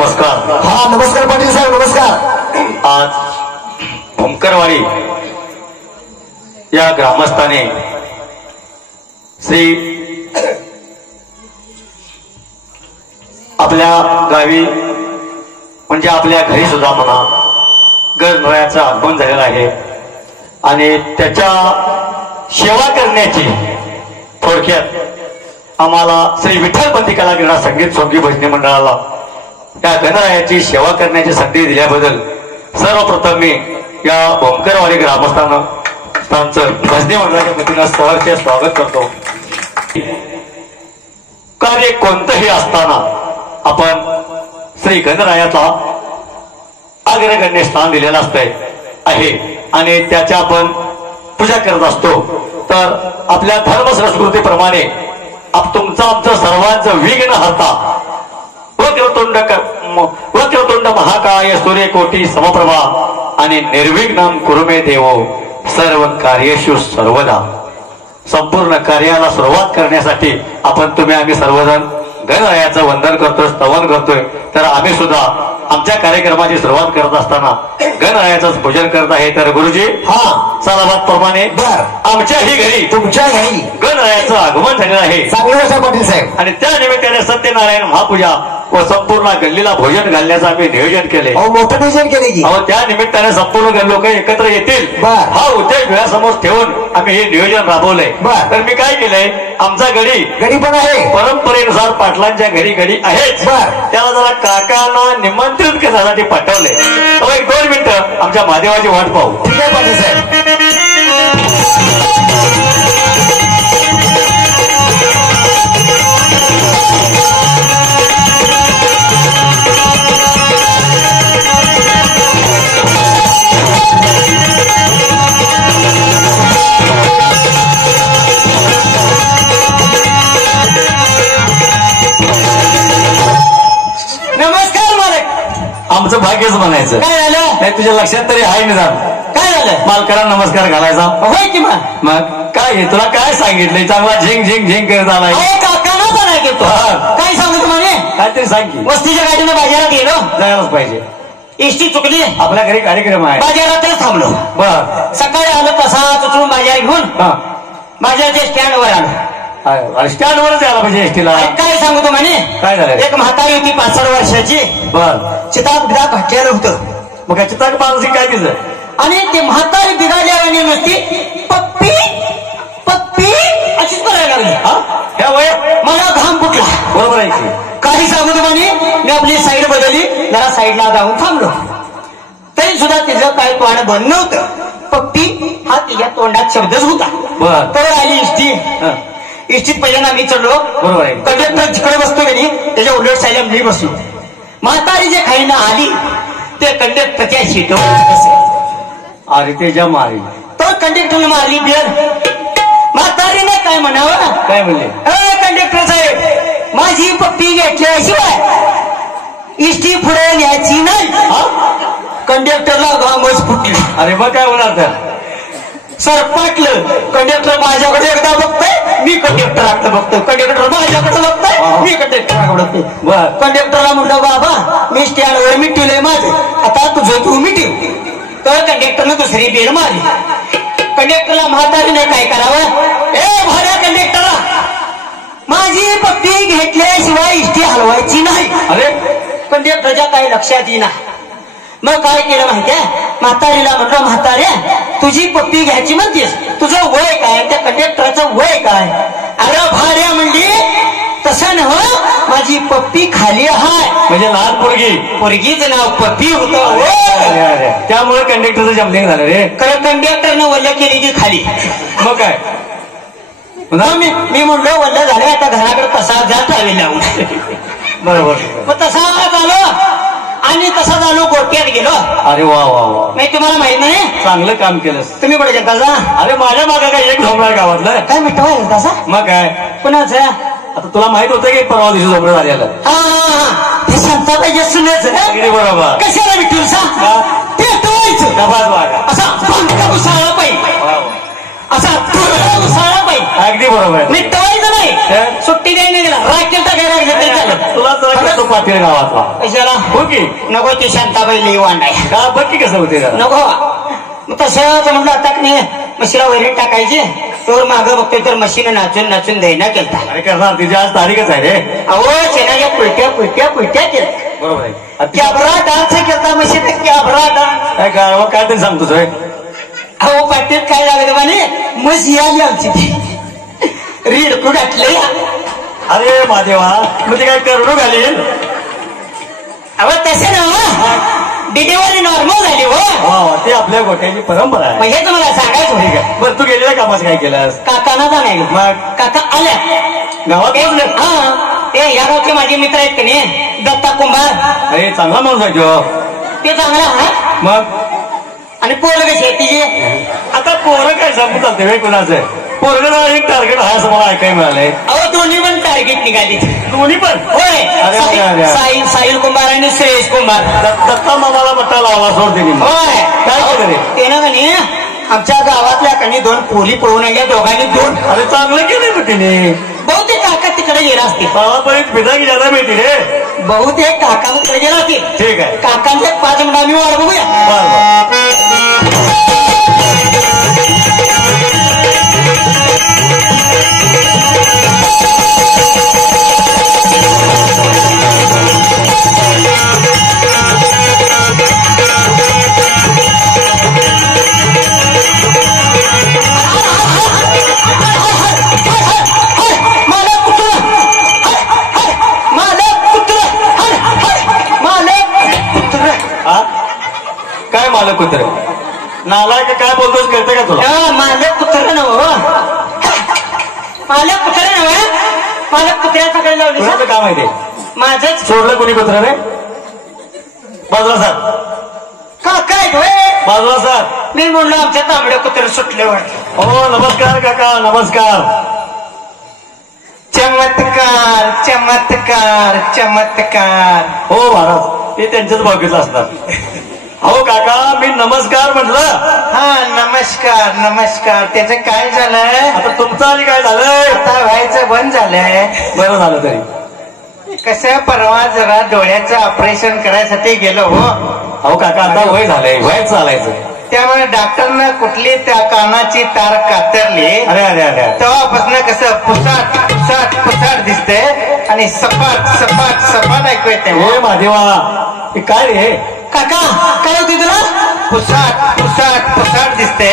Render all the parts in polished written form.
नमस्कार. हा नमस्कार पाटील साहेब नमस्कार. आज भोमकरवाडी या ग्रामस्थाने श्री आपल्या गावी म्हणजे आपल्या घरी सुद्धा म्हणा गणरायाचं आगमन झालेलं आहे आणि त्याच्या सेवा करण्याची थोडक्यात आम्हाला श्री विठ्ठल पंथी कला क्रीडा संगीत सोंगी भजनी मंडळाला त्या गणरायाची सेवा करण्याची संधी दिल्याबद्दल सर्वप्रथम मी या भोमकरवाडी ग्रामस्थांचं भजनी मंडळाच्या वतीनं सहर्ष स्वागत करतो. कार्य कोणतंही असताना आपण श्री गणरायाचा अग्रगण्य स्थान दिलेलं असतंय आहे आणि त्याच्या आपण पूजा करत असतो. तर आपल्या धर्म संस्कृतीप्रमाणे तुमचं आमचं सर्वांचं विघ्न हरता वक्रतुंड महाकाय सूर्यकोटी समप्रभा आणि निर्विघ्नं कुरु मे देव सर्व कार्येषु सर्वदा. संपूर्ण कार्याला सुरुवात करण्यासाठी आपण तुम्ही आम्ही सर्वजण गणरायाचं वंदन करतोय स्तवन करतोय. तर आम्ही सुद्धा आमच्या कार्यक्रमाची सुरुवात करत असताना गणरायाचं पूजन करत आहे. तर गुरुजी हा सालाबाद प्रमाणे आमच्याही घरी तुमच्या घरी गणरायाचं आगमन झालेलं आहे. चांगलं पाटील साहेब. आणि त्या निमित्ताने सत्यनारायण महापूजा व संपूर्ण गल्लीला भोजन घालण्याचं आम्ही नियोजन केले. मोठं नियोजन केले की त्या निमित्ताने संपूर्ण लोक एकत्र येतील हा उद्देश डोळ्यासमोर ठेवून आम्ही हे नियोजन राबवलंय. तर मी काय केलंय आमचा गडी पण आहे परंपरेनुसार पाटलांच्या घरी गडी आहेच. त्याला जरा काकांना निमंत्रित करण्यासाठी पाठवले. एक 2 मिनिटं आमच्या महादेवाची वाट पाहू. ठीक आहे पाटील साहेब. आमचं भाग्यच म्हणायचं. काय झालं नाही तुझ्या लक्षात तरी आहे ना काय झालं मालकाला नमस्कार घालायचा होय की मग काय तुला काय सांगितलंय चांगला झिंग झिंग झिंग करत आलाय. काय सांगू तुम्हाला काहीतरी सांग की. वस्तीच्या गाडीने बाजारात गेलो जायलाच पाहिजे. एसटी चुकली आपल्या घरी कार्यक्रम आहे बाजारातच थांबलो. बर सकाळी आलो तसा उचलून बाजार घेऊन बाजाराच्या स्टँडवर आलो. स्टँडवरच यायला पाहिजे एसटीला. काय सांगू तुम्हाला काय झालं एक म्हातारी होती 65 वर्षाची. बर चिताक बिदा भटलेलं होतं. मग काय चिताक मानसिक काय तिचं आणि ते म्हातारी बिघाडल्यावानी नुसती पप्पी पप्पी अशीच करायला लागली. ह्या वय मला घाम फुटला. बरोबर आहे की. काही सांगू तुम्हाला मी आपली साईड बदलली जरा साईडला जाऊन थांबलो. तरी सुद्धा तिचं काय तोंड बंद नव्हतं. पप्पी हा तिच्या तोंडात शब्दच होता. तर आली इष्टी. इष्टीत पहिल्यांदा मी चढलो. बरोबर आहे. कंडक्टर जिकडे बसतो की नाही त्याच्या उलट साईडला मी बसलो. म्हातारी जे खाईना आली ते कंडक्टरच्या सीटवर अरे त्याच्या मारी तो कंडक्टरने मारली बेल. म्हातारीने काय म्हणावं काय म्हणले कंडक्टर साहेब माझी पप्पी घेतल्याशिवाय इष्टी पुढे न्यायची नाही. कंडक्टरला घामच फुटली. अरे मग काय होणार तर सरपाटलं. कंडक्टर माझ्याकडे एकदा बघतोय मी कंडक्टराकडे बघतोय. कंडक्टर माझ्याकडे बघतोय मी कंडक्टराकडे बघतोय. कंडक्टरला म्हणलं बाबा मी स्टँडवर मिटवलंय माझं आता तुझं तू मिटव. तर कंडक्टरनं दुसरी बेल मारली. कंडक्टरला म्हातारीने काय करावं ए भाड्या कंडक्टरला माझी पप्पी घेतल्याशिवाय इष्टी हलवायची नाही. अरे कंडक्टरच्या काही लक्षात येईना. मग काय केलं माहितीये म्हातारीला म्हटलं म्हाताऱ्या तुझी पप्पी घ्यायची म्हणतेस तुझं वय काय त्या कंडक्टरचं वय काय. अरे भाड्या म्हणली तसं नव माझी पप्पी खाली हाय. म्हणजे लहान पोरगीच नाव पप्पी होतं. त्यामुळे कंडक्टरचं जम्पलिंग झालं रे. खरं कंडक्टरनं वल्ल केली की खाली. मग काय मी म्हणलो वल्ल झालं आता घराकडे तसा जात हवी लावून. बरोबर. मग तसा झालो आणि तसा झालो गोट्यात गेलो. अरे वा वा वा नाही तुम्हाला माहित नाही चांगलं काम केलंस. तुम्ही कुठे गेलता जा. अरे माझ्या मागा काय एक झोमळा गावातलं काय मिठवायला तसा. मग काय कुणाचं आता तुला माहित होतं की परवा दिवशी झोमळं झालेलं. ते सांगता पाहिजे सुनायचं बरोबर. कशाला मिठवून सांग पेटवायचं असा घुसाळा पाहिजे असा घुसाळा पाहिजे. अगदी बरोबर. मिठवायचं नाही सुट्टी द्यायला गेला राखेल तर काय तरी चालेल. तुला जरा कसं पाटील गावातला कशाला हो की नको ते शांताबाई लई वांड आहे. का बघ की कसं होते जरा. नको मग तसंच म्हणलं आता की नाही म्हशीला वैरण टाकायची तोवर मागं बघतोय तर म्हशीनं नाचून नाचून देईना केलता. अरे करणार तिची आज तारीखच आहे रे. अहो शेणाच्या पुलट्या केल्या. बरोबर आहे. कॅबरा डान्स केलता म्हशीने कॅबरा डान्स. काय गाव काय तरी सांगतोस होय. अहो पाटील काय झालं म्हणे म्हशी आली आमची ती रीडकू घातले. अरे महादेवा मग ते काय करू घालील. अहो तसं ना डिलिव्हरी नॉर्मल झाली हो. वा ते आपल्या गोट्याची परंपरा आहे. मग हे तुम्हाला सांगायचं ठीक होतं. आहे बरं तू गेलेल्या कामाचं काय केलंस. काकांना जाणार मग काका आल्या गावात ते पोहोचले? हा ते या गावचे माझे मित्र आहेत की नाही दत्ता कुंभार अरे चांगला माणूस आहे तो. ते चांगला हा मग आणि पोरं कशी आहे तिचे. आता पोरं काय सांगू चालते वे कुणाचं. पोरगं एक टार्गेट आहे असं मला ऐकायला मिळालंय. अहो दोन्ही पण टार्गेट निघाली दोन्ही पण होय. अरे, अरे, अरे. साहिल कुंभार आणि श्रेयस कुंभार दत्ता मामाला बट्टा लावला सोड त्यांनी. होय. काय केलं रे. ते ना कणी आमच्या गावातल्या कणी 2 पोरी पळून आणल्या दोघांनी 2. अरे चांगलं केलं मग तिने. बहुतेक काका तिकडे गेला असतील. गावापर्यंत पिठाची ज्यादा मिळते रे. बहुतेक काका तिकडे गेला असतील. ठीक आहे काकांचे 5 मिनिट आम्ही वाट बघूया. बरं काय मालक कुत्र नालाय का काय बोलतोस कळतं का तुला. मालक कुत्रा नव मालक कुत्रा नव मालक कुत्र्याचा काय लावली तुला काय माहिती माझंच सोडलं कोणी कुत्र रे. बाजूला सर का काय बाजूला सर. मी म्हणलो आमच्या तांबड्या कुत्र्या सुटले वाटत. हो नमस्कार काका नमस्कार. चमत्कार चमत्कार चमत्कार. हो महाराज ते त्यांच्याच बाजूला असणार. हो काका मी नमस्कार म्हटलं. हा नमस्कार नमस्कार. त्याचं काय झालंय आता तुमचं आणि काय झालंय. आता व्हायचं बंद झालंय. बरं झालं तरी. कसं परवा जरा डोळ्याचं ऑपरेशन करायसाठी गेलो हो. अहो काका आता वय झालंय वयच चालायचं. त्यामुळे डॉक्टरनं कुठली त्या कानाची तार कातरली. अरे अरे अरे तेव्हापासून कसं पुसाट पुसाट पुसाट दिसतंय आणि सपाट सपाट सपाट ऐकू येते. हे महादेवा हे काय रे. काका काय होते तुला. पुसाट पुसाट पुसाट दिसते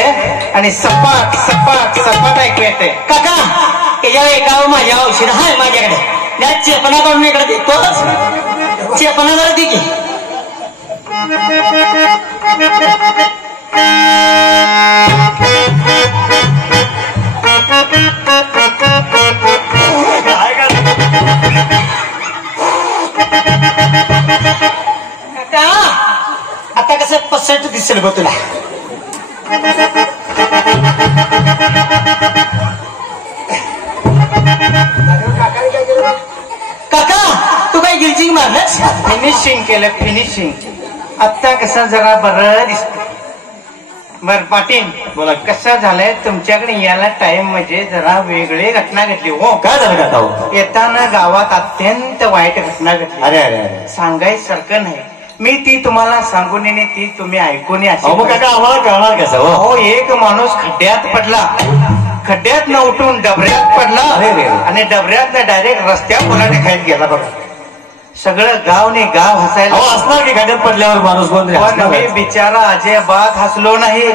आणि सपाट सपाट सपाट ऐकू येते. काका त्याच्या एका माझ्या औषध आहे माझ्याकडे. त्या चेपना काढून इकडे देतो. चेपना जरा दे की. काय का काका आता कसं पसंत दिसेल बघ तुला. काका तू काय गिल्चिंग मारलंस. फिनिशिंग केलं फिनिशिंग. आता कसं जरा बरं दिसत. बर पाटील बोला. कसं झालंय तुमच्याकडे यायला टाइम म्हणजे जरा वेगळी घटना घडली हो. काय झालं काका हो. येताना गावात अत्यंत वाईट घटना घडली. अरे अरे अरे सांगायसारखं नाही. मी ती तुम्हाला सांगून येणे ती तुम्ही ऐकून ये अहो मग अशी. काका आम्हाला कळणार कसं हो. अहो एक माणूस खड्ड्यात पडला. खड्ड्यात न उठून डबऱ्यात पडला अरे रे. आणि डबऱ्यात डायरेक्ट रस्त्यावर मुलाने खाईत गेला बघा. सगळं गावने गाव हसायला. अहो असणार की गाड्यात पडल्यावर माणूस कोण रे. पण हसणार मी आहे. बिचारा अजिबात हसलो नाही.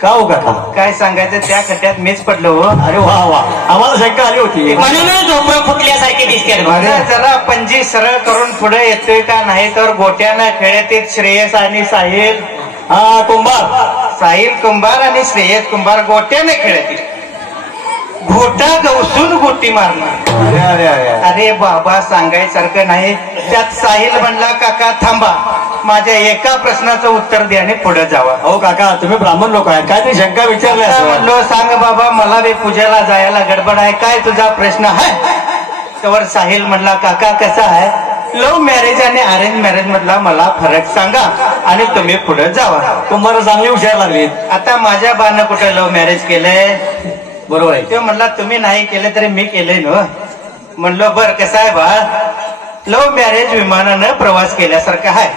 का हो काका. काय सांगायचं त्या खड्ड्यात मीच पडलो हो. अरे वा वा आम्हाला शंका आली होती. म्हणून झोपडं फुटल्यासारखे दिसते. जरा पंजी सरळ करून पुढे येतोय का नाही तर गोट्यानं खेळत श्रेयस आणि साहिल. हा कुंभार साहिल कुंभार आणि श्रेयस कुंभार गोट्याने खेळतील. घोटा गवसून गोटी मारणार. अरे अरे अरे अरे बाबा सांगायसारखं नाही. त्यात साहिल म्हणला काका थांबा माझ्या एका प्रश्नाचं उत्तर द्या आणि पुढे जावा. अहो काका तुम्ही ब्राह्मण लोक आहेत काय तरी शंका विचारल्या आता असं. म्हणलो सांग बाबा मला बी पूजेला जायला गडबड आहे काय तुझा प्रश्न आहे. त्यावर साहिल म्हणला काका कसा आहे लव्ह मॅरेज आणि अरेंज मॅरेज मधला मला फरक सांगा आणि तुम्ही पुढे जावा. तुम्हाला चांगली हुशार लागली. आता माझ्या बानं कुठे लव्ह मॅरेज केलंय. बरोबर आहे. ते म्हणला तुम्ही नाही केलं तरी मी केलंय ना. म्हणलं बर कसं आहे बाळ, लव्ह मॅरेज विमानानं प्रवास केल्यासारखं आहे.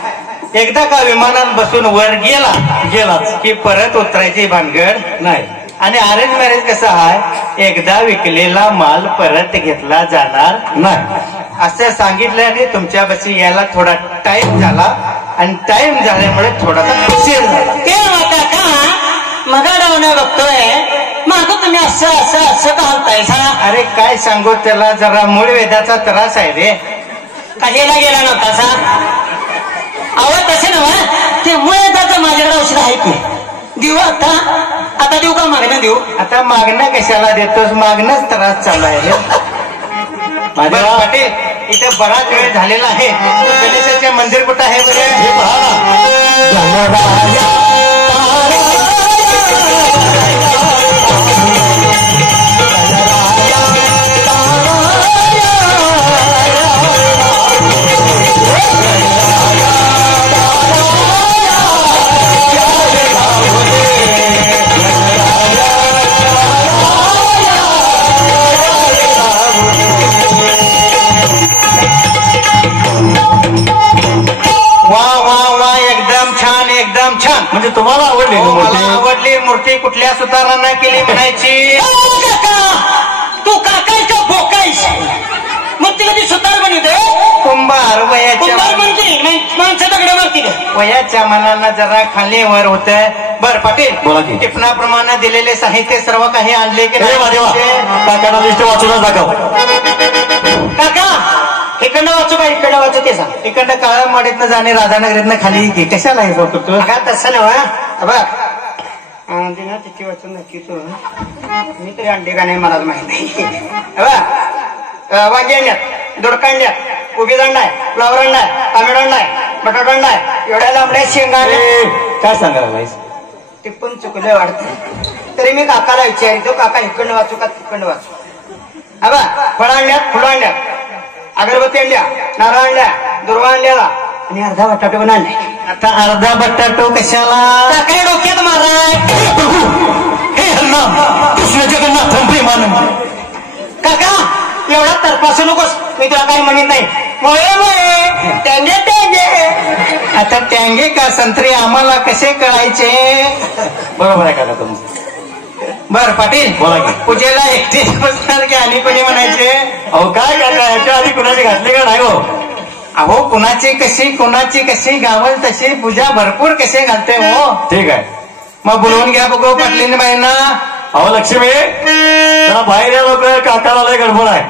एकदा का विमानात बसून वर गेलाच की परत उतरायची भानगड नाही. आणि अरेंज मॅरेज कसं आहे, एकदा विकलेला माल परत घेतला जाणार नाही असं सांगितलं. आणि तुमच्या बसी यायला थोडा टाइम झाला आणि टाइम झाल्यामुळे थोडासा उशीर झाला. ते होता का मग डावणं बघतोय माझं तुम्ही असं असं असं का म्हणतायसा? अरे काय सांगू, त्याला जरा मूळ वेदाचा त्रास आहे रे. कलेला गेला नव्हता सा? अहो तसे नव्हा, ते मुळेदाचं माझ्याकडे औषध आहे की देऊ आता? आता देऊ का मागणं देऊ? आता मागणं कशाला देतोस, मागणंच त्रास चालू आहे रे. माझ्या पाटील इथं बराच वेळ झालेला आहे. गणेशाचे मंदिर कुठं आहे बरे? हे पहा म्हणजे तुम्हाला आवडली मला आवडली मूर्ती. कुठल्या सुधारणा केली म्हणायची? तू काकाय का बोकायस? मूर्ती कधी सुतार बनवते? कुंभार वयाच्या माणसं दगड मारती वयाच्या मनानं जरा खाली वर होत. बर पाटील, बोला की. टिपणाप्रमाणे दिलेले साहित्य सर्व काही आणले की काकांना लिस्ट वाचूनच दाखव. काका इकडनं वाचू का इकडनं वाचू ते सांग. इकडनं काळामाडीतनं जाणे राधानगरीतनं खाली की कशाला आहे बघ तू? का तसं नव्हा बघ तिची वाचून नक्की तू मी तरी अंडे का नाही मला माहित नाही. वांगी अंड्यात, दोडका अंड्यात, उभी दंड आहे, फ्लावर अंडा आहे, तांबडा अंडा आहे, बटाटा अंडा आहे, एवढ्या लांबड्या शेंगा काय सांगायला ते पण चुकलं वाटतं. तरी मी काकाला विचारितो, काका इकडनं वाचू का तिकडनं वाचू? बा फळं अंड्यात, फुलं अंड्यात, अगरबत्ती आणल्या, नारळ आणल्या, दुर्वा आणल्याला आणि अर्धा बटाटो पण आणलाय. आता अर्धा बटाटो कशाला? काय डोक्यात माराय? हे हल्ला कृष्ण जगन्नाथ प्रेमानं. काका एवढा तरपासू नकोस, मी तुला काही म्हणत नाही. आता टँगे का संत्री आम्हाला कसे कळायचे? बरोबर आहे काका तुमचं. बर पाटील बोला की. पूजेला एकटे बसणार की आणि कोणी म्हणायचे? अहो काय काका याच्या आधी कुणाची घातली का नाही हो? अहो कुणाची कशी कुणाची कशी गावल तशी पूजा भरपूर कसे घालते हो. ठीक आहे, मग बोलवून घ्या बघू पाटलीन बाईंना. अहो लक्ष्मी जरा बाहेर या लोक, काकाला लय गडबड आहे.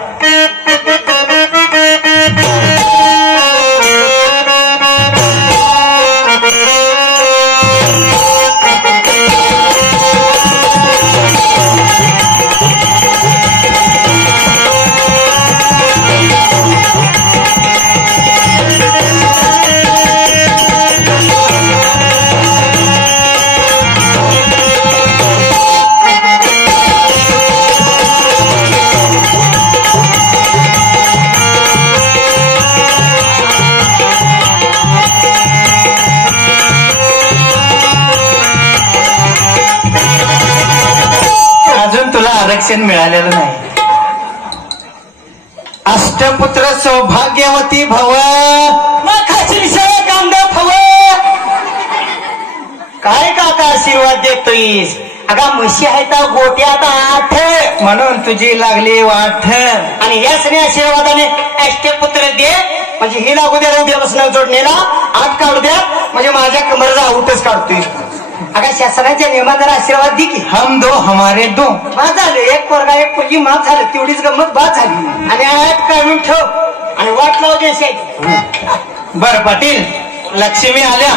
अजून तुला आरक्षण मिळालेलं नाही. अष्टपुत्र सौभाग्यवती भव. कांदा फव काय काका आशीर्वाद देतोयस? अगा म्हशी आहेत गोट्यात 8 म्हणून तुझी लागली वाट. आणि या सगळ्या आशीर्वादाने अष्टपुत्र दे म्हणजे ही लागू द्या, उद्यापासून जोडणीला 8 काढू द्या म्हणजे माझ्या कमरचा आऊटच काढतोय. अगा शासनाच्या नियमांना आशीर्वाद दे की. हम दो हमारे दो. बाद झालं, एक पोरगा एक पोरगी माफ झालं, तेवढीच गंमत बाद झाली. आणि 8 काढून ठेव आणि वाट लावू दे. बर पाटील, लक्ष्मी आल्या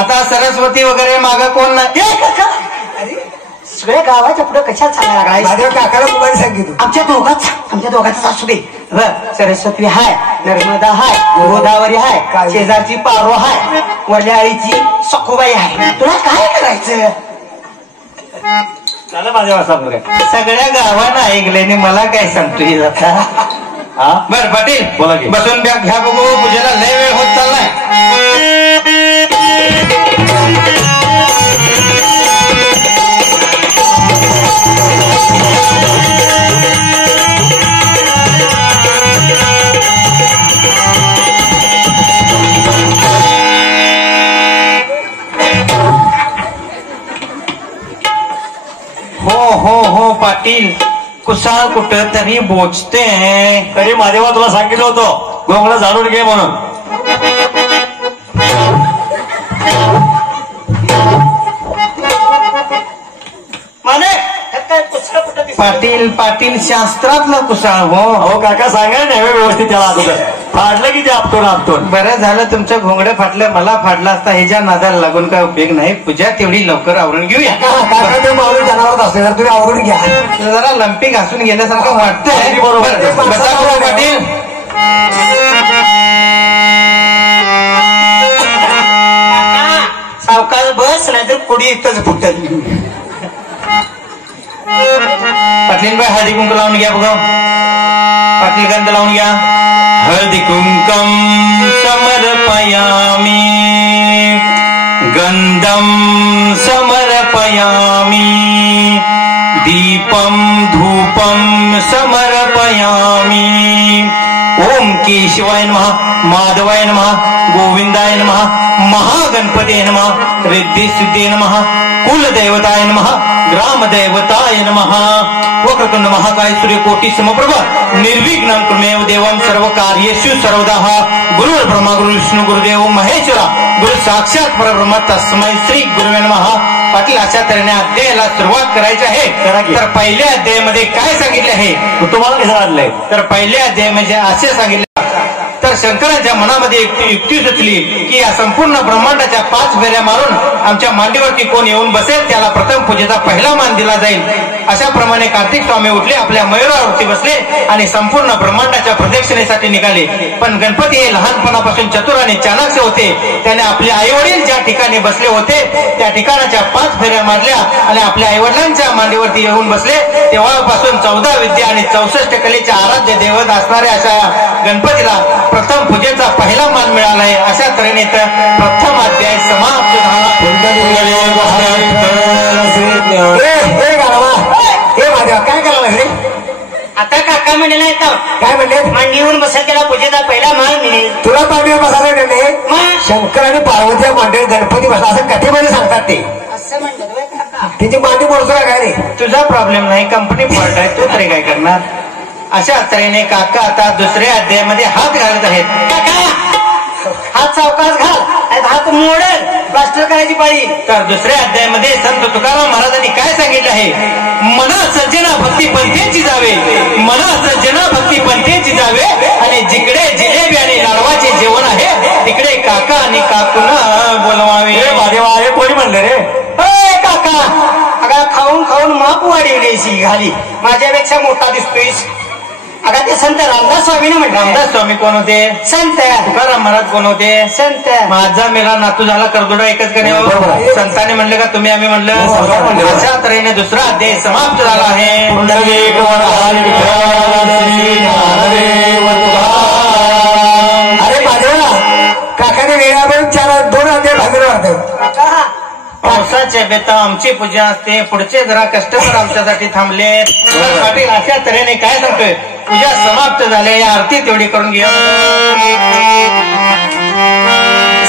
आता. सरस्वती वगैरे माग कोण नाही. सगळ्या गावाच्या पुढे कशात सांगायला लागलाय? माझ्या काकाला तुम्हाला सांगितलं. आमच्या दोघांच असू दे. सरस्वती हाय, नर्मदा हाय, गोदावरी हाय, शेजारची पारो हाय, वल्याळीची सखुबाई हाय. तुला काय करायचं? झालं माझ्या वासा. सगळ्या गावानं ऐकलंय आणि मला काय सांगतोय आता? हा बर पाटील बोला की. बसून बॅग घ्या बघू, पूजेला लय वेळ होत चाललाय. पाटील कुसाळ कुठं तरी बोचते. तरी महादेवा तुला सांगितलं होतं गोंगडं झाडून घे म्हणून. पाटील पाटील शास्त्रातलं कुसाळ हो. अहो काका सांगा ना व्यवस्थित त्याला अगोदर फाडलं की ते आपटून आपटून. बरं झालं तुमचं घोंगडं फाटलं, मला फाडलं असता ह्याच्या नादाला लागून काय उपयोग नाही. पूजा तेवढी लवकर आवरून घेऊया. जनावर असते तर तुम्ही आवडून घ्या. जरा लंपी घासून गेल्यासारखं वाटतंय. अगदी बरोबर. बसा बरं, पाटील. सावकाश बस नाहीतर पुढे इथंच फुटत. पाटील बाई हळदी कुंकू लावून घ्या बघा. पाटील गंध लावून घ्या. हळदी कुंकम समर्पयामी गंधम समर्पयामी दीपम धूपम समर्पयामी. ओम केशवाय नमः, माधवाय नमः, गोविंदाय नमः, महागणपते नमः, रिद्धी सिद्धे नमः, कुलदेवताय नमः, ग्रामदेवताय नमः. वक्रतुंड महाकाय सूर्यकोटि समप्रभ निर्विघ्नं कुर्मेव देवं सर्वकार्येषु सर्वदा. गुरुर्ब्रह्मा गुरुविष्णू गुरुदेव महेश्वरा गुरु साक्षात परब्रह्म तस्मै श्री गुरुवे नमः. पाटील अशा तऱ्हेने अध्यायाला सुरुवात करायची आहे. तर पहिल्या अध्यायामध्ये काय सांगितले आहे तुम्हाला कसं वाटलंय? तर पहिल्या अध्याय म्हणजे असे सांगितले. तर शंकराच्या मनामध्ये एक युक्ती सुचली की या संपूर्ण ब्रह्मांडाच्या 5 फेऱ्या मारून आमच्या मांडीवरती कोण येऊन बसेल त्याला प्रथम पूजेचा पहिला मान दिला जाईल. अशा प्रमाणे कार्तिक स्वामी उठले, आपल्या मयुरावरती बसले आणि संपूर्ण ब्रह्मांडाच्या प्रदक्षिणेसाठी निघाले. पण गणपती हे लहानपणापासून चतुर आणि चाणाक्ष होते. त्याने आपले आईवडील ज्या ठिकाणी बसले होते त्या ठिकाणाच्या 5 फेऱ्या मारल्या आणि आपल्या आईवडिलांच्या मांडीवरती येऊन बसले. तेव्हापासून 14 विद्या आणि 64 कलेचे आराध्य दैवत असणाऱ्या अशा गणपतीला प्रथम पूजेचा पहिला मान मिळाला आहे. अशा तऱ्हेने तर प्रथम अध्याय समाप्त झाला. काय करायला रे आता काका म्हणे नाही तर काय म्हणले? मांडीवर बसा त्याला पूजेचा पहिला मान मिळेल. तुला पांडवे बसायला गेले. मग? शंकर आणि पार्वती मांडवे गणपती बसा असं कथेमध्ये सांगतात ते. असं म्हणतात होय काका. तिची मांडी मोडसुरा काय रे? तुझा प्रॉब्लेम नाही, कंपनी फॉल्ट आहे, तू तरी काय करणार. अशा तऱ्हेने काका आता दुसऱ्या अध्यायामध्ये हात घालत आहेत. काका हात सावकाश घाल, हात मोडल, प्लास्टर करायची पाळी. तर दुसऱ्या अध्यायामध्ये संत तुकाराम महाराजांनी काय सांगितलं आहे? मना सज्जना भक्ती पंथेची जावे, मना सज्जना भक्ती पंथेची जावे आणि जिकडे जिलेबी आणि लाडवाचे जेवण आहे तिकडे काका आणि काकूना बोलवावे. महादेवा हे कोणी म्हणलं रे? अय काका, अगा खाऊन खाऊन माप वाढवली घाली, माझ्यापेक्षा मोठा दिसतोयस. अगा ते संत रामदास स्वामीने म्हटलं. रामदास स्वामी कोण होते? संत. तुकाराम महाराज कोण होते? संत. माझा मेला नातू झाला करदोडा एकच का नाही? संतांनी म्हणलं का तुम्ही आम्ही म्हणलं? अशा तऱ्हेने दुसरा अध्याय समाप्त झाला आहे. अरे माझ्या काकाने वेळावर 2 अध्याय भागलं वाटतं. पावसाच्या बेता आमची पूजा असते. पुढचे जरा कस्टमर आमच्यासाठी थांबले. पाटील अशा तऱ्हेने काय सांगतोय? पूजा समाप्त झाली, या आरती तेवढी करून घ्या.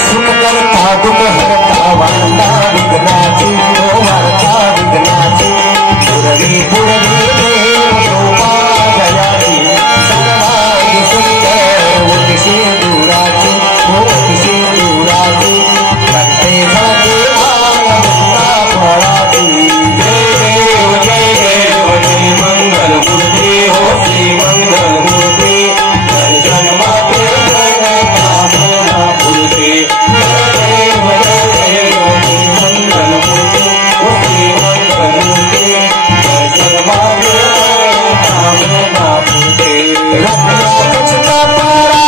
सुख करता दुख हरता वार्ता विघ्नाची वार्ता विघ्नाची पुरवी पुरवी देव शोभा जयाची सर्वांगी सुंदर ओटिशी दुराची ओटिशी दुराची कंठे झाके माया मुक्ता फळाची. जय देव जय मंगल मूर्ती हो श्री मंगल मूर्ती दर्शन मात्र कामना फुलते. जय देव मंगल मूर्ती हो श्री मंगल मूर्ती दर्शन मात्र कामना फुलते. रत्नाचा पारा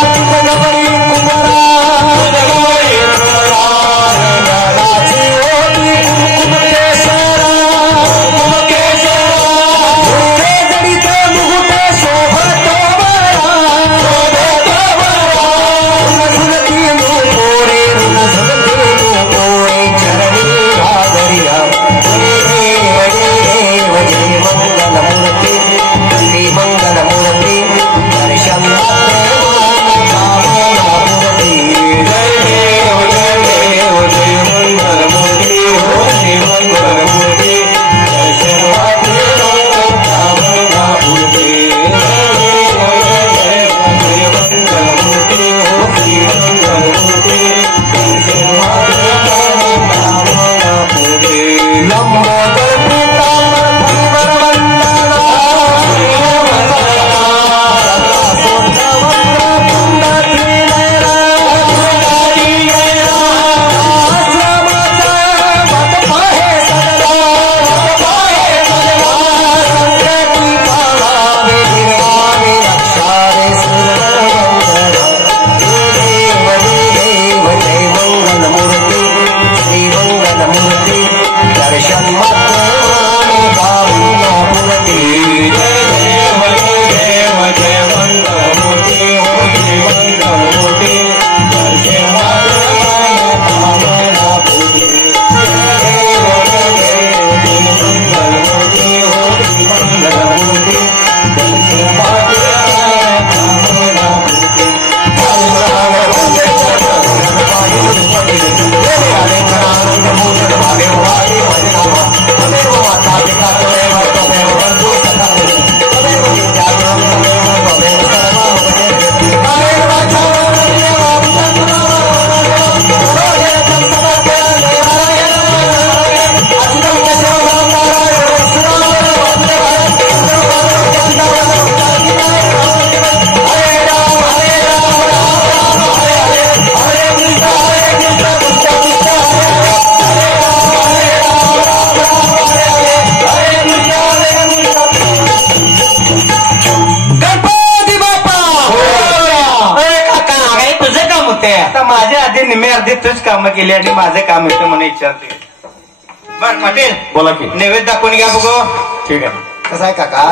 आधी तूच कामं केली आणि माझं काम येतं म्हणून विचारते. बर पाटील बोला की. नैवेद्य दाखवून घ्या बघू. ठीक आहे. कसं आहे काका,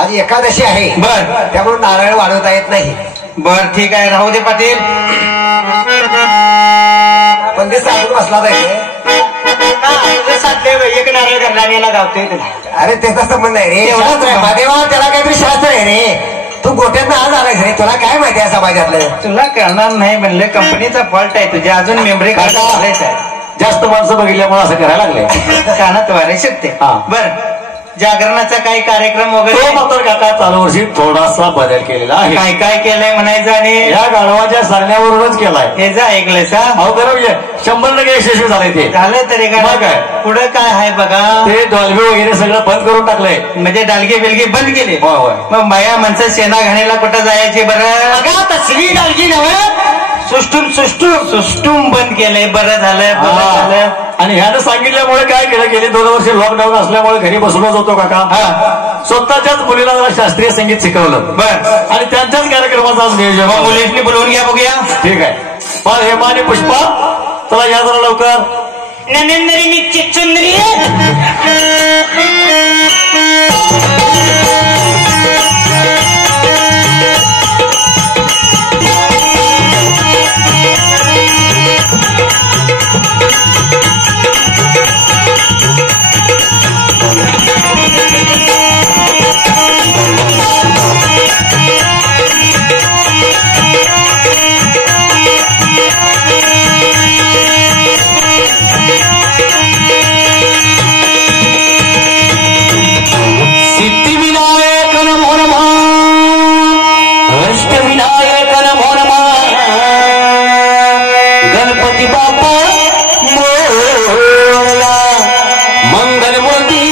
आज एकादशी आहे. बर त्यामुळे नारळ वाढवता येत नाही. बर ठीक आहे, राहू दे पाटील. पण ते साधून बसला पाहिजे. एक नारळ घरला गावतोय तुला. अरे त्याचा संबंध आहे रे. एवढंच शास्त्र आहे. आहे. महादेवा त्याला काहीतरी शास्त्र आहे रे. तू गोट्यात आज आलायस रे. तुला काय माहिती आहे समाजातलं? तुला करणार नाही म्हणलं, कंपनीचा फॉल्ट आहे तुझ्या. अजून मेमरी कार्ड घालायचं आहे. जास्त माणसं बघितल्यामुळे असं करायला लागले. कानात वारे शकते. हा. बर जागरणाचा काही कार्यक्रम तो वगैरे मात्र काका चालू वर्षी थोडासा बदल केलेला आहे. काय काय केलंय म्हणायचं आणि या गाढवाच्या सांगण्यावरूनच केलाय. हे जा ऐकलंय सा अहो बरोबर 100% यशस्वी झाले ते. झालं तरी मग काय? पुढं काय आहे बघा. ते डॉल्बी वगैरे सगळं बंद करून टाकलंय. म्हणजे डालगे बिलगे बंद केले. होय होय. मग बाया माणसं शेणा घाणीला कुठं जायचे बरं. अगं तसली डालगी नव्हे, सुष्टूम बंद केलंय. बरं झालं बरं हा. झालं. आणि ह्यानं सांगितल्यामुळे काय केलं, गेली 2 वर्ष लॉकडाऊन असल्यामुळे घरी बसलोच होतो काका. हा. स्वतःच्याच मुलीला जरा शास्त्रीय संगीत शिकवलं. बर आणि त्यांच्याच कार्यक्रमाचं आज नियोजन. मग मुलींनी बोलवून घ्या बघूया. ठीक आहे. पण हेमा आणि पुष्पा चला या जरा लवकर. ननेंद्री निश्चित चुंदरी. सिद्धिविनायक नमो नमः, अष्टविनायक नमो नमः, गणपती बाप्पा मोरला, मंगलमूर्ती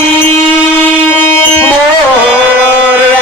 मोरला.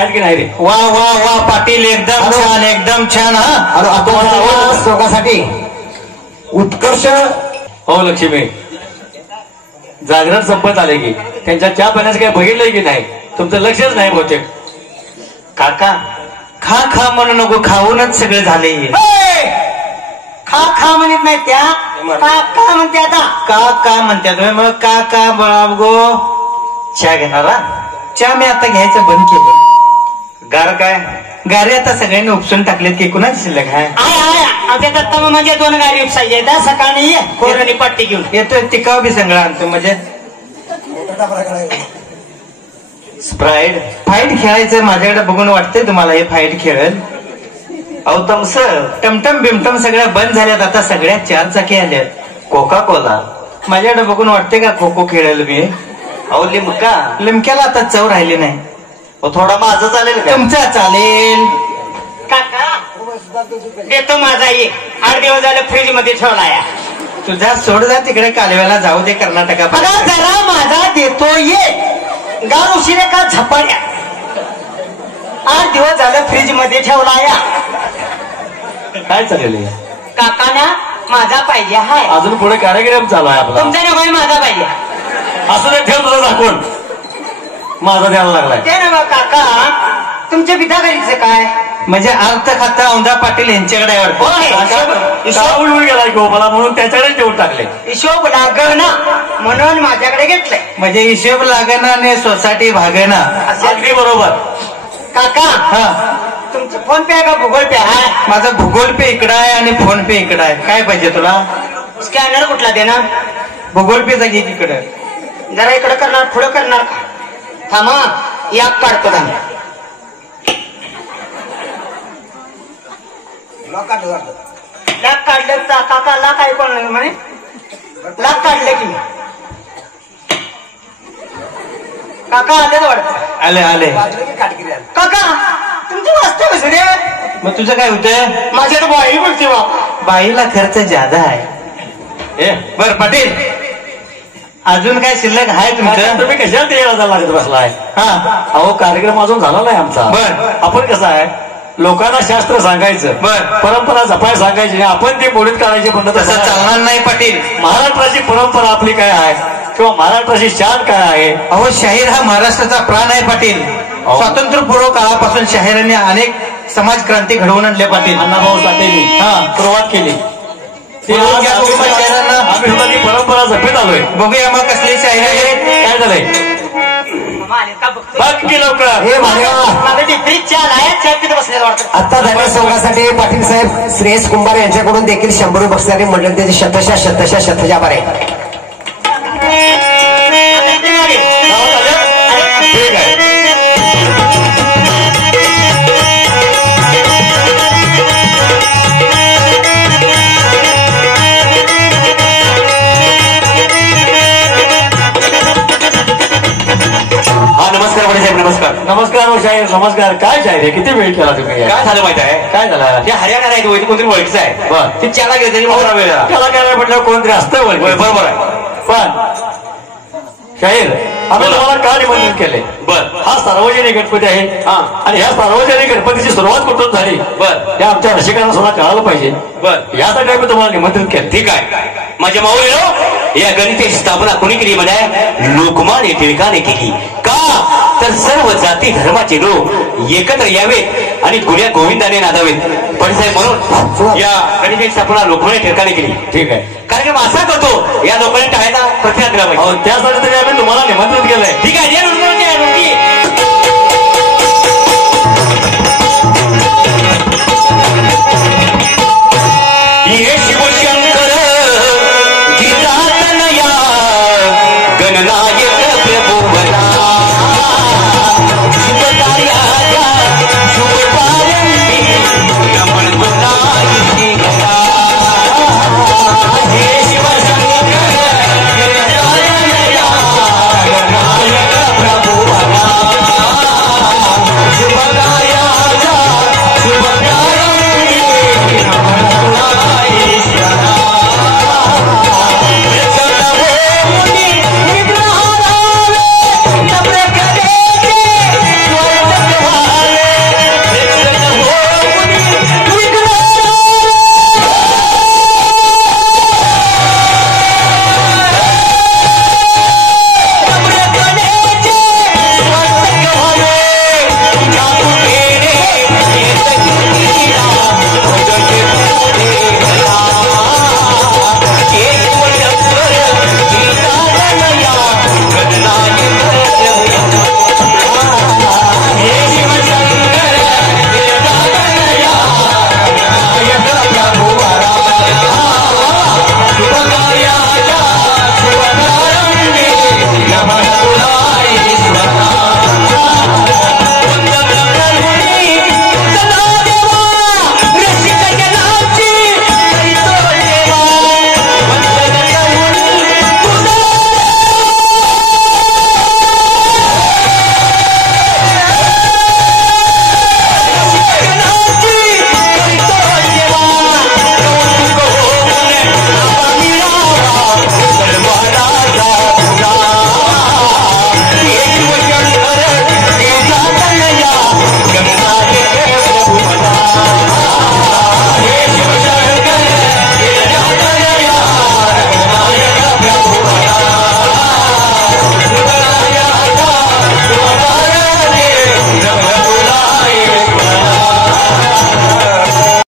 आहेत की नाही रे? वा वा वा पाटील, एकदम छान, एकदम छान. हा आता शोकासाठी उत्कर्ष हो लक्ष्मी, जागरण संपत आले की त्यांच्या चहा पाण्याचं काही बघितलंय की नाही? तुमचं लक्षच नाही बहुतेक. काका खा खा म्हणू नको, खाऊनच सगळं झाले. खा खा म्हणत नाही त्या का म्हणते आता का म्हणतात होय? मग का बाबगो चहा घेणारा? चहा मी आता घ्यायचं बंद केलं. गार काय गारे आता सगळ्यांनी उपसून टाकलेत की कुणाची शिल्लक आहे? आमच्या दत्ता म्हणजे 2 गाडी उपसायचे सकाळी ये कोरणी पट्टी घेऊन येतो. टिकाव बी सगळं आणतो. म्हणजे स्प्राईट फाईट खेळायचं माझ्याकडे बघून वाटतंय तुम्हाला हे फाईट खेळेल? अहो तमसं टमटम बिमटम सगळ्या बंद झाल्यात. आता सगळ्या 4 चाकी आल्यात. कोका कोला माझ्याकडे बघून वाटते का खो खो खेळेल मी? अहो लिमक्याला आता चव राहिली नाही. थोडा माझं चालेल का? तुमचा चालेल. काका देतो माझा ये 8 दिवस झाले फ्रीज मध्ये ठेवला या. तुझा सोड जा तिकडे, कालव्याला जाऊ दे कर्नाटकात. जरा माझा देतो ये गार उशिरे का झपाड्या 8 दिवस झालं फ्रीज मध्ये ठेवला या. काय चालेल? काकाना माझा पाहिजे हाय. अजून पुढे कार्यक्रम चालू आहे आपला. तुमचा नको माझा पाहिजे. असं नाही, ठेव तुझं दाखवून. माझा द्यायला लागलाय ते ना काका तुमच्या बिदागरीचं काय? म्हणजे अर्थ खाता औंधा पाटील यांच्याकडे उडून गेलाय गो मला, म्हणून त्याच्याकडे देऊन टाकले. हिशोब लागना म्हणून माझ्याकडे घेतलंय. म्हणजे हिशोब लागना आणि सोसायटी भागना. अगदी बरोबर. काका हा तुमचं फोन पे आहे का गुगल पे आहे? माझा गुगल पे इकडं आहे आणि फोन पे इकडं आहे. काय पाहिजे तुला? स्कॅनर कुठला देणार? गुगल पे घे इकडं. जरा इकडं करणार पुढं करणार का? थांबा याप काढतो थांब. लाख काढलं काका लाख आहे पण म्हणे लाख काढलं की काका आले वाटत. आले काका तुमची वाचते बस रे. मग तुझं काय होतंय? माझ्या बाई बोलते बा. बाईला खर्च ज्यादा आहे. बर पाटील, अजून काय शिल्लक आहे तुमचं? तुम्ही कशाला ते लागत बसलाय? हा अहो कार्यक्रम अजून झाला नाही आमचा. बर. आपण कसं आहे, लोकांना शास्त्र सांगायचं, बर. परंपरा जपाय सांगायची, आपण ती मोडीत काढायची म्हणत तसं चालणार नाही पाटील. महाराष्ट्राची परंपरा आपली काय आहे किंवा महाराष्ट्राची शान काय आहे? अहो शाहीर हा महाराष्ट्राचा प्राण आहे पाटील. स्वातंत्र्यपूर्व काळापासून शाहिरांनी अनेक समाज क्रांती घडवून आणल्या पाटील. अण्णाभाऊ साठेंनी सुरुवात केली. आम्ही ती परंपरा जपत आलोय. बघूया मग कसली शाहीर आहे. काय झालंय बघ की लवकर. आता धन्य संघासाठी पाटील साहेब श्रेयस कुंभार यांच्याकडून देखील 100 बक्षिसांनी म्हटलं त्याची शतशा बरे. ठीक आहे. नमस्कार बडे साहेब. नमस्कार. नमस्कार हो शाहीर, नमस्कार. काय शाहीर आहे? किती वेळ केला तुम्ही? काय झालं माहिती आहे? काय झालं? ते हरियाणा नाही कोणतरी ओळखीचं आहे. बर. ते चला गेले तरी मोठा वेळ झाला. त्याला काय म्हटलं कोणतरी असतं वळ. बरोबर आहे. पण शाहीर, आम्ही तुम्हाला का निमंत्रण केले? बर. हा सार्वजनिक गणपती आहे. आणि ह्या सार्वजनिक गणपतीची सुरुवात कुठून झाली? बर. हे आमच्या रसिकांना सुद्धा कळायला पाहिजे. बर. यासाठी आम्ही तुम्हाला निमंत्रित केलं. ठीक आहे. माझ्या माऊली या गणिताची स्थापना कोणी केली म्हणे? लोकमान्य टिळकाने केली. का तर सर्व जाती धर्माचे लोक एकत्र यावेत आणि गुण्या गोविंदाने नादावेत. पण साहेब म्हणून या गणिताची स्थापना लोकमान्य टिळकाने केली. ठीक आहे. कार्यक्रम असा करतो या लोकांनी टाळायला प्रतिसाद दिला पाहिजे. त्यासाठी तरी आम्ही तुम्हाला निमंत्रित केलंय. ठीक आहे.